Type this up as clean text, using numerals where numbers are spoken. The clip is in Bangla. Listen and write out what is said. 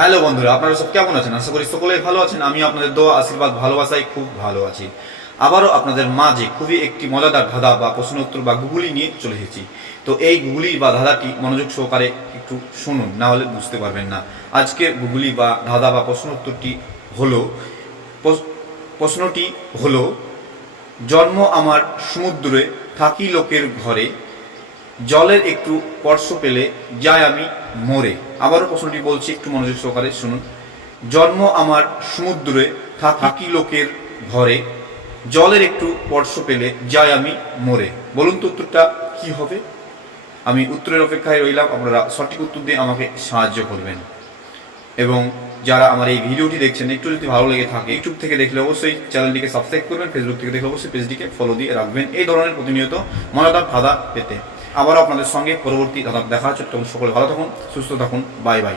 হ্যালো বন্ধুরা, আপনারা সব কেমন আছেন? আশা করি সকলেই ভালো আছেন। আমি আপনাদের দোয়া, আশীর্বাদ, ভালোবাসায় খুব ভালো আছি। আবারও আপনাদের মাঝে খুবই একটি মজাদার ধাঁধা বা প্রশ্ন উত্তর বা গুগলি নিয়ে চলে এসেছি। তো এই গুগলি বা ধাঁধাটি মনোযোগ সহকারে একটু শুনুন, না হলে বুঝতে পারবেন না। আজকের গুগলি বা ধাঁধা বা প্রশ্ন উত্তরটি হলো, প্রশ্নটি হলো, জন্ম আমার সমুদ্রে, থাকি লোকের ঘরে, জলের একটু স্পর্শ পেলে যাই আমি মরে। আবারও প্রশ্নটি বলছি, একটু মনোযোগ সহকারে শুনুন। জন্ম আমার সমুদ্রে, থাকি লোকের ঘরে, জলের একটু স্পর্শ পেলে যাই আমি মরে। বলুন তো উত্তরটা কি হবে? আমি উত্তরের অপেক্ষায় রইলাম। আপনারা সঠিক উত্তর দিয়ে আমাকে সাহায্য করবেন। এবং যারা আমার এই ভিডিওটি দেখছেন, একটু যদি ভালো লেগে থাকে, ইউটিউব থেকে দেখলে অবশ্যই চ্যানেলটিকে সাবস্ক্রাইব করবেন, ফেসবুক থেকে দেখলে অবশ্যই পেজটিকে ফলো দিয়ে রাখবেন এই ধরনের প্রতিনিয়ত মজাদার ধাঁধা পেতে। আবারও আপনাদের সঙ্গে পরবর্তী ধাঁধা দেখা হচ্ছে। তখন সকলে ভালো থাকুন, সুস্থ থাকুন। Bye bye.